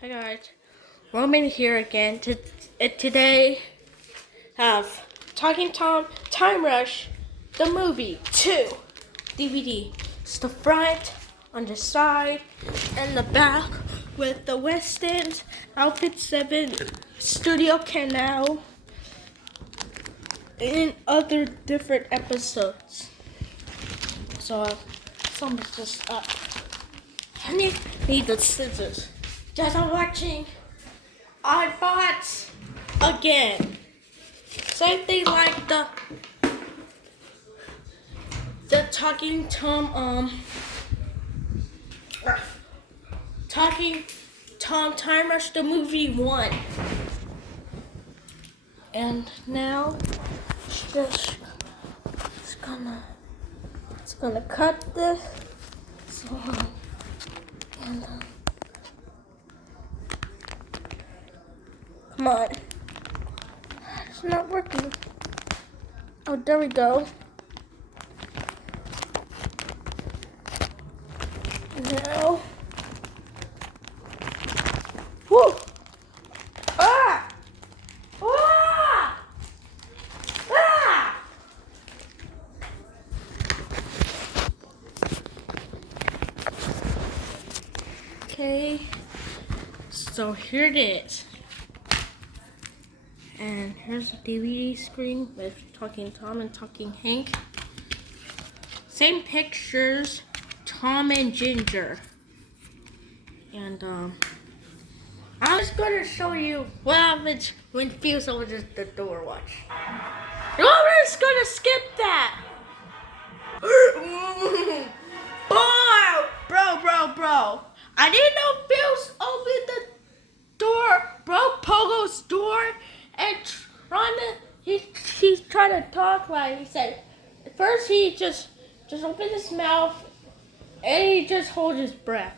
Hi guys, Roman here again. Today have Talking Tom Time Rush, the movie 2 DVD. It's the front, on the side, and the back with the West End Outfit 7 Studio Canal and other different episodes. So some is just up. I need the scissors. Just watching iBots again. Same thing like the Talking Tom Time Rush the movie 1. And now it's gonna cut this. So and come on. It's not working. Oh, there we go. Now. Whoa! Ah! Ah! Ah! Okay. So here it is. And here's the DVD screen with Talking Tom and Talking Hank. Same pictures, Tom and Ginger. And I'm just gonna show you what happens when Fuse opens the door. Watch. Oh, we're just gonna skip that. Bro. I didn't know Fuse opened the door, broke Pogo's door, and he's trying to talk like he said. First he just opened his mouth and he just holds his breath.